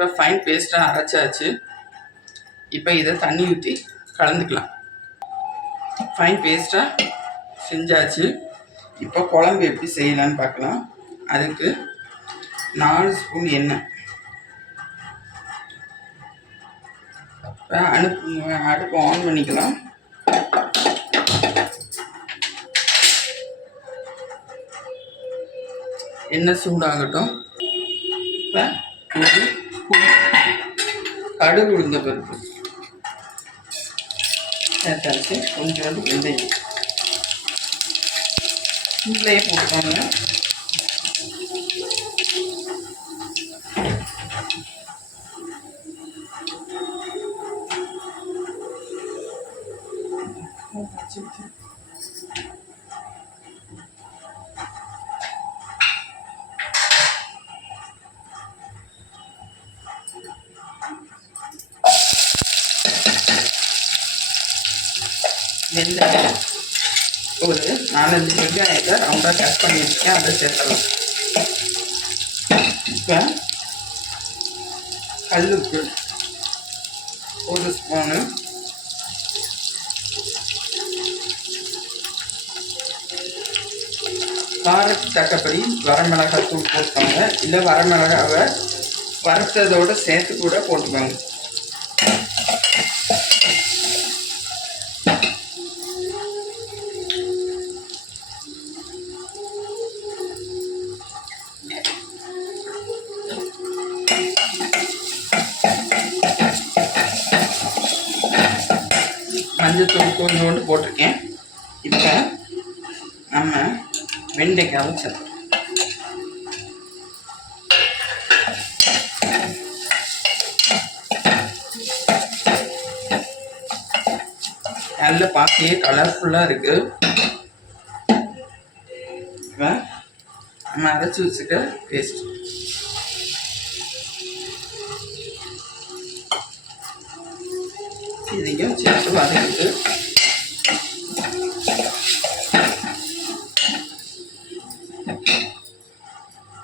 இப்போ ஃபைன் பேஸ்ட்டாக அரைச்சாச்சு. இப்போ இதை தண்ணி ஊற்றி கலந்துக்கலாம். ஃபைன் பேஸ்ட்டாக செஞ்சாச்சு. இப்போ குழம்பு எப்படி செய்யலான்னு பார்க்கலாம். அதுக்கு 4 ஸ்பூன் எண்ணெய். அடுப்பு ஆன் பண்ணிக்கலாம். எண்ணெய் சூடாகட்டும். இப்போ கடுகு உளுந்த பருப்பு சேர்த்தாச்சு. கொஞ்சோண்டு வெந்தயம் வீட்டிலேயே போட்டுக்கோங்க. வெங்காயம் ஒரு 4-5 வெங்காயத்தை ரவுண்டாக கட் பண்ணி வச்சுக்கேன், அதை சேர்த்துடலாம். இப்போ கல்லுப்பு 1 ஸ்பூனு, காரத்துக்கு தக்கபடி வரமிளகாய் தூள் போட்டுக்கோங்க. இல்லை வரமிளகாவை வறுத்ததோடு சேர்த்து கூட போட்டுக்கோங்க. மஞ்சத்தூள் கொஞ்சோண்டு போட்டிருக்கேன். இப்போ நம்ம வெண்டைக்காவை சேர்த்தோம். நல்ல பார்க்கவே கலர்ஃபுல்லாக இருக்குது. இப்போ நம்ம அரைச்சி வச்சுக்க பேஸ்ட் இதையும் சேர்த்து வதக்கிட்டு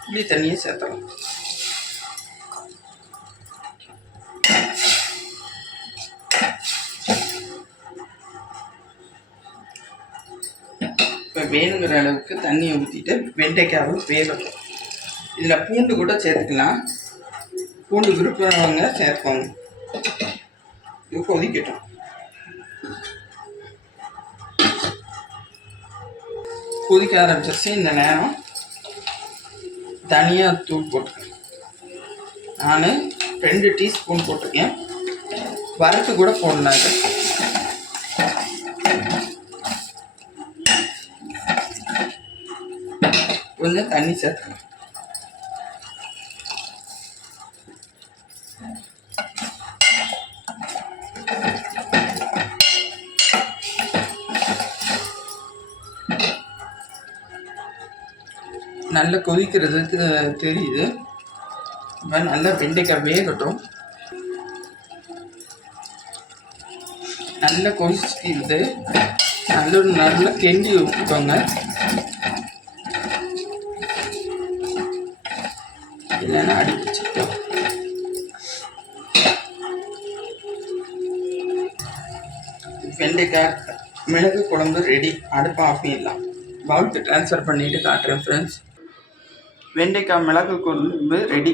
புளி தண்ணியை சேர்த்தலாம். இப்போ வேணுங்கிற அளவுக்கு தண்ணியை ஊற்றிட்டு வெண்டைக்காவை வேகட்டும். இதில் பூண்டு கூட சேர்த்துக்கலாம். பூண்டு விருப்பவங்க சேர்ப்பாங்க. இது கொதிக்கட்டும். கொதிக்க ஆரம்பிச்சிருச்சு. இந்த நேரம் தனியாக தூள் போட்டுருக்கேன். நான் 2 டீஸ்பூன் போட்டிருக்கேன். வறுத்து கூட போடலாம். கொஞ்சம் தண்ணி சேர்த்துக்கலாம். நல்லா கொதிக்கிறதுக்கு தெரியுது. நல்லா வெண்டைக்காய் வேகட்டும். நல்லா கொதிச்சுது. நல்லா கிண்டி விட்டுக்கோங்க. இல்லைன்னா அடிப்பிச்சுட்டோம். வெண்டைக்காய் மிளகு குழம்பு ரெடி. அடுப்பு ஆஃப் பண்ணிடலாம். பவுலுக்கு ட்ரான்ஸ்ஃபர் பண்ணிவிட்டு காட்டுறேன் ஃப்ரெண்ட்ஸ். வெண்டைக்காய் மிளகு குழம்பு ரெடி.